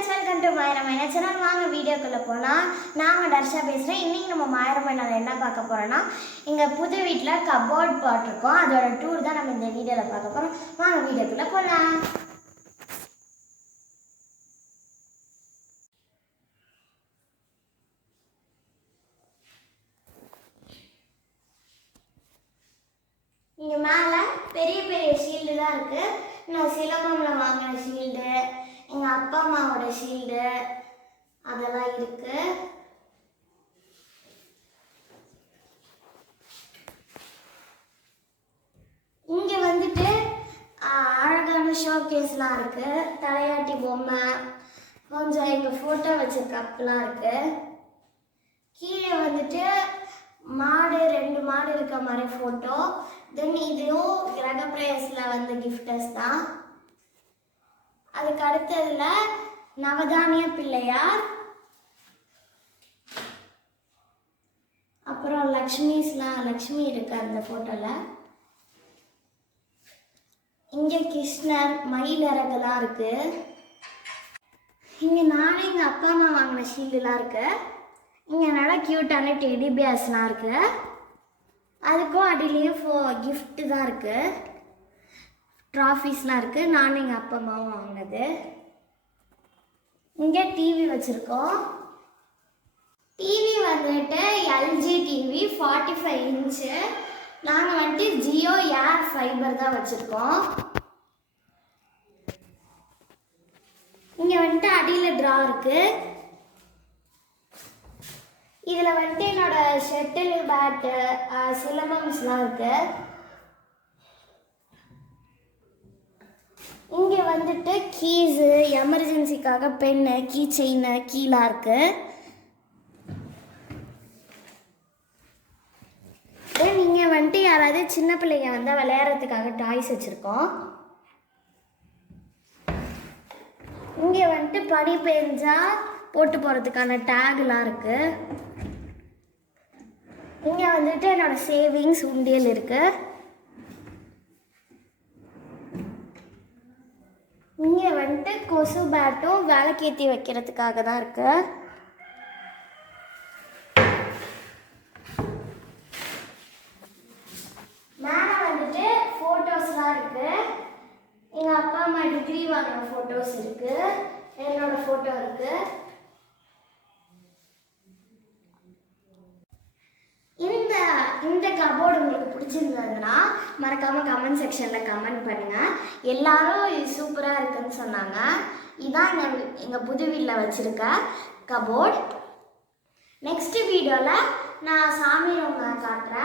Friends, welcome to மாயரமைனா channel. வாங்க வீடியோக்குள்ளே போகலாம். நாங்கள் தர்ஷா பேசுகிறேன். இன்றைக்கி நம்ம மாயரமைனால என்ன பார்க்க போகிறோன்னா, எங்கள் புது வீட்டில் கபோர்ட் போட்டிருக்கோம். அதோட டூர் தான் நம்ம இந்த வீடியோவில் பார்க்க போகிறோம். வாங்க வீடியோக்குள்ளே போகலாம். இங்கே மேலே பெரிய பெரிய ஷீல்டு தான் இருக்குது. நான் சிலம்பமில் வாங்கின ஷீல்டு, எங்கள் அப்பா அம்மாவோட ஷீல்டு அதெல்லாம் இருக்குது. இங்கே வந்துட்டு அழகான ஷோ கேஸ்லாம் இருக்குது. தலையாட்டி பொம்மை, கொஞ்சம் எங்கள் ஃபோட்டோ வச்ச கப்லாம் இருக்குது. கீழே வந்துட்டு ரெண்டு மாடு இருக்க மாதிரி ஃபோட்டோ. தென் இதுவும் கிரகப்பிரவேசத்தில் வந்த கிஃப்டர்ஸ் தான். அதுக்கு அடுத்ததுல நவதானிய பிள்ளையார், அப்புறம் லக்ஷ்மி இருக்கு அந்த ஃபோட்டோவில். இங்கே கிருஷ்ணர் மயிலறகுலாம் இருக்கு. இங்கே நானும் எங்கள் அப்பா அம்மா வாங்கின ஷீல்டுலாம் இருக்கு. இங்கே நல்லா க்யூட்டான டெடி பியர்ஸ்லாம் இருக்கு. அதுக்கும் அடியிலையும் கிஃப்ட்டு தான் இருக்கு. ட்ராஃபீஸ்லாம் இருக்குது. நானும் எங்கள் அப்பா அம்மாவும் வாங்கினது. இங்கே டிவி வச்சுருக்கோம். டிவி வந்துட்டு எல்ஜி டிவி 45 இன்ச்சு. நாங்கள் வந்துட்டு ஜியோ ஏர் ஃபைபர் தான் வச்சுருக்கோம். இங்கே வந்துட்டு அடியில் ட்ரா இருக்குது. இதில் வந்துட்டு என்னோடய ஷட்டில் பேட்டு, சிலம்பம்ஸ்லாம் இருக்குது. இங்கே வந்துட்டு கீஸு, எமர்ஜென்சிக்காக பென்னு, கீ செயின்னு, கீலாம் இருக்குது. இங்கே வந்துட்டு யாராவது சின்ன பிள்ளைங்க வந்தால் விளையாடுறதுக்காக டாய்ஸ் வச்சுருக்கோம். இங்கே வந்துட்டு பனி பெஞ்சால் போட்டு போகிறதுக்கான டேக்லாம் இருக்குது. இங்கே வந்துட்டு என்னோடய சேவிங்ஸ் உண்டியல் இருக்குது. இங்கே வந்துட்டு கொசு பேட்டும் விளக்கேற்றி வைக்கிறதுக்காக தான் இருக்கு. மேலே வந்துட்டு ஃபோட்டோஸ்லாம் இருக்கு. எங்கள் அப்பா அம்மா டிகிரி வாங்கின ஃபோட்டோஸ் இருக்கு. என்னோட ஃபோட்டோ இருக்கு. இந்த கபோர்டு உங்களுக்கு பிடிச்சிருந்ததுன்னா மறக்காமல் கமெண்ட் செக்ஷனில் கமெண்ட் பண்ணுங்கள். எல்லாரும் இது சூப்பராக இருக்குன்னு சொன்னாங்க. இதான் எங்கள் புது வீட்டில் வச்சுருக்க கபோர்ட். நெக்ஸ்ட் வீடியோவில் நான் சாமி ரூமை காட்டுறேன்.